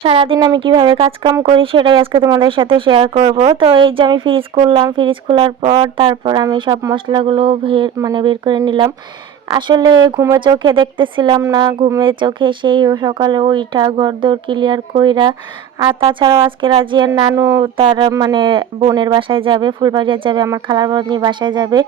সারাদিন আমি কিভাবে কাজকাম করি সেটাই আজকে তোমাদের সাথে শেয়ার করব। তো এই যে আমি ফ্রিজ করলাম, ফ্রিজ খোলার পর তারপর আমি সব মশলাগুলো বের করে নিলাম। আসলে ঘুমে চোখে দেখতেছিলাম না, ঘুমে চোখে সেই সকালে উইঠা ঘরদোর ক্লিয়ার কইরা। আর তাছাড়াও আজকে রাজিয়ার নানু তার বোনের বাসায় যাবে, ফুলবাড়িয়া যাবে, আমার খালার বোনের বাসায় যাবে।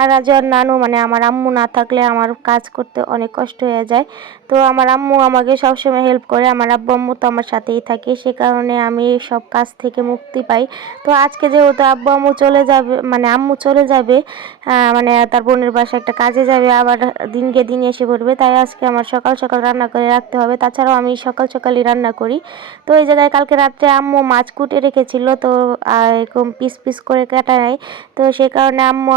আর রাজিয়ার নানু আমার আম্মু না থাকলে আমার কাজ করতে অনেক কষ্ট হয়ে যায়। তো আমার আম্মু আমাকে সবসময় হেল্প করে, আমার আব্বু আম্মু তো আমার সাথেই থাকে, সে কারণে আমি সব কাজ থেকে মুক্তি পাই। তো আজকে যেহেতু আব্বু আম্মু চলে যাবে, আম্মু চলে যাবে, তার বোনের বাসায় একটা কাজে যাবে, আবার দিনকে দিন এসে পড়বে, তাই আজকে আমার সকাল সকাল রান্না করে রাখতে হবে। তাছাড়াও আমি সকাল সকালই রান্না করি। তো এই জায়গায় কালকে রাত্রে আম্মু মাছ কুটে রেখেছিল, তো এরকম পিস পিস করে কাটা নাই। তো সে কারণে আম্মু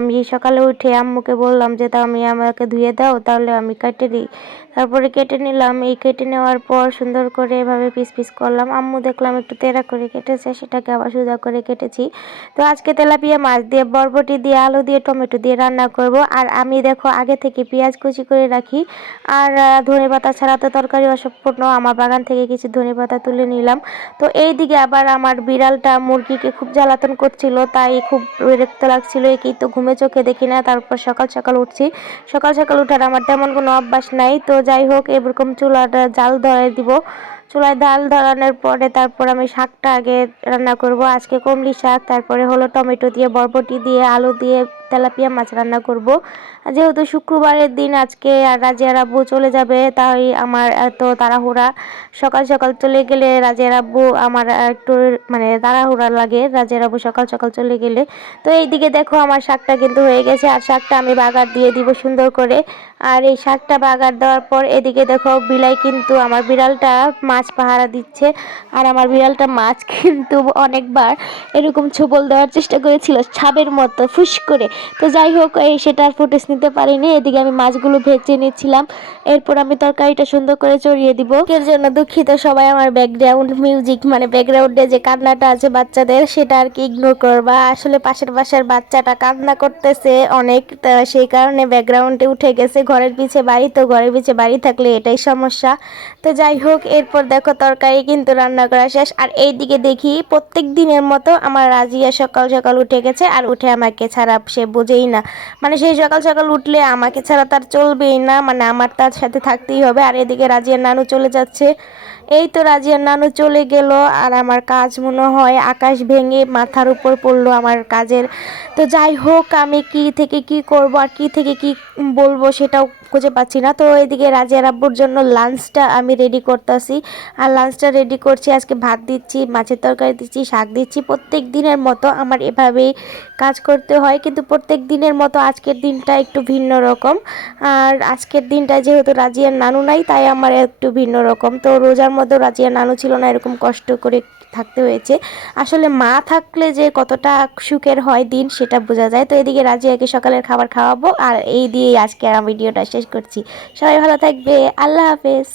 আমি সকালে উঠে আম্মুকে বললাম যে তা আমাকে ধুয়ে দাও, তাহলে আমি কেটে দিই। তারপরে কেটে নিলাম, এই কেটে নেওয়ার পর সুন্দর করে এভাবে পিস পিস করলাম। আম্মু দেখলাম একটু তেড়া করে কেটেছে, সেটাকে আবার সোজা করে কেটেছি। তো আজকে তেলাপিয়া মাছ দিয়ে, বরবটি দিয়ে, আলু দিয়ে, টমেটো দিয়ে রান্না করব। আর আমি দেখো আগে থেকে পেঁয়াজ কুচি করে রাখি। আর ধনেপাতা ছাড়া তো তরকারি অসম্পূর্ণ, আমার বাগান থেকে কিছু ধনেপাতা তুলে নিলাম। তো এই দিকে আবার আমার বিড়ালটা মুরগিকে খুব জ্বালাতন করছিল, তাই খুব বিরক্ত লাগছিল। একেই তো ঘুমে চোখে দেখি না, তারপর সকাল সকাল উঠছি। সকাল সকাল উঠার আমার তেমন কোনো অভ্যাস নাই। তো যাই হোক, এরকম চুলাটা জাল ধরাই দিব। চুলায় ডাল ধরানোর পরে তারপর আমি শাকটা আগে রান্না করব। আজকে কমলি শাক, তারপরে হলো টমেটো দিয়ে, বরবটি দিয়ে, আলু দিয়ে তেলাপিয়া মাছ রান্না করব। যেহেতু শুক্রবারের দিন আজকে, আর রাজিয়ার আব্বু চলে যাবে, তাই আমার এত তাড়াহুড়া। সকাল সকাল চলে গেলে রাজিয়ার আব্বু আমার একটু তাড়াহুড়া লাগে, রাজিয়ার আব্বু সকাল সকাল চলে গেলে। তো এইদিকে দেখো আমার শাকটা কিন্তু হয়ে গেছে, আর শাকটা আমি বাগার দিয়ে দিব সুন্দর করে। আর এই শাকটা বাগার দেওয়ার পর এদিকে দেখো বিলাই কিন্তু আমার বিড়ালটা মাছ পাহারা দিচ্ছে। আর আমার বিড়ালটা মাছ কিন্তু অনেকবার এরকম ছোবল দেওয়ার চেষ্টা করেছিল, ছাবের মতো ফুস করে। তো যাই হোক, সেটা ফুটেজ নিতে পারিনি। এদিকে আমি মাছগুলো ভেজে নিচ্ছিলাম, এরপর আমি তরকারিটা সুন্দর করে চড়িয়ে দিব। এর জন্য দুঃখিত সবাই, আমার ব্যাকগ্রাউন্ড মিউজিক ব্যাকগ্রাউন্ডে যে কান্নাটা আছে বাচ্চাদের, সেটা আর কি ইগনোর করবা। আসলে পাশের বাসার বাচ্চাটা কান্না করতেছে অনেক, সেই কারণে ব্যাকগ্রাউন্ডে উঠে গেছে। ঘরের পিছে বাড়ি, তো ঘরের পিছে বাড়ি থাকলে এটাই সমস্যা। তো যাই হোক, এরপর দেখো তরকারি কিন্তু রান্না করা শেষ। আর এই দিকে দেখি প্রত্যেক দিনের মতো আমার রাজিয়া সকাল সকাল উঠে গেছে, আর উঠে আমাকে ছাড়া সে বোঝেই না। সেই সকাল সকাল উঠলে আমাকে ছাড়া তার চলবেই না, আমার তার সাথে থাকতেই হবে। আর এদিকে রাজিয়ার নানু চলে যাচ্ছে। এই তো রাজিয়ার নানু চলে গেল, আর আমার কাজ মনে হয় আকাশ ভেঙে মাথার উপর পড়লো আমার কাজের। তো যাই হোক, আমি কি থেকে কি করব আর কি থেকে কি বলবো সেটাও খুঁজে পাচ্ছি না। তো এদিকে রাজিয়ার আব্বুর জন্য লাঞ্চটা আমি রেডি করতেছি। আর লাঞ্চটা রেডি করছি, আজকে ভাত দিচ্ছি, মাছের তরকারি দিচ্ছি, শাক দিচ্ছি। প্রত্যেক দিনের মতো আমার এভাবেই কাজ করতে হয়, কিন্তু প্রত্যেক দিনের মতো আজকের দিনটা একটু ভিন্ন রকম। আর আজকের দিনটা যেহেতু রাজিয়ার নানু নাই, তাই আমার একটু ভিন্ন রকম। তো রোজার মধ্যে রাজিয়ার নানু ছিল না, এরকম কষ্ট করে থাকতে হয়েছে। আসলে মা থাকলে যে কতটা সুখের হয় দিন, সেটা বোঝা যায়। তো এদিকে রাজিয়াকে সকালের খাবার খাওয়াবো, আর এই দিয়েই আজকে আমার ভিডিওটা শেষ করছি। সবাই ভালো থাকবে, আল্লাহ হাফেজ।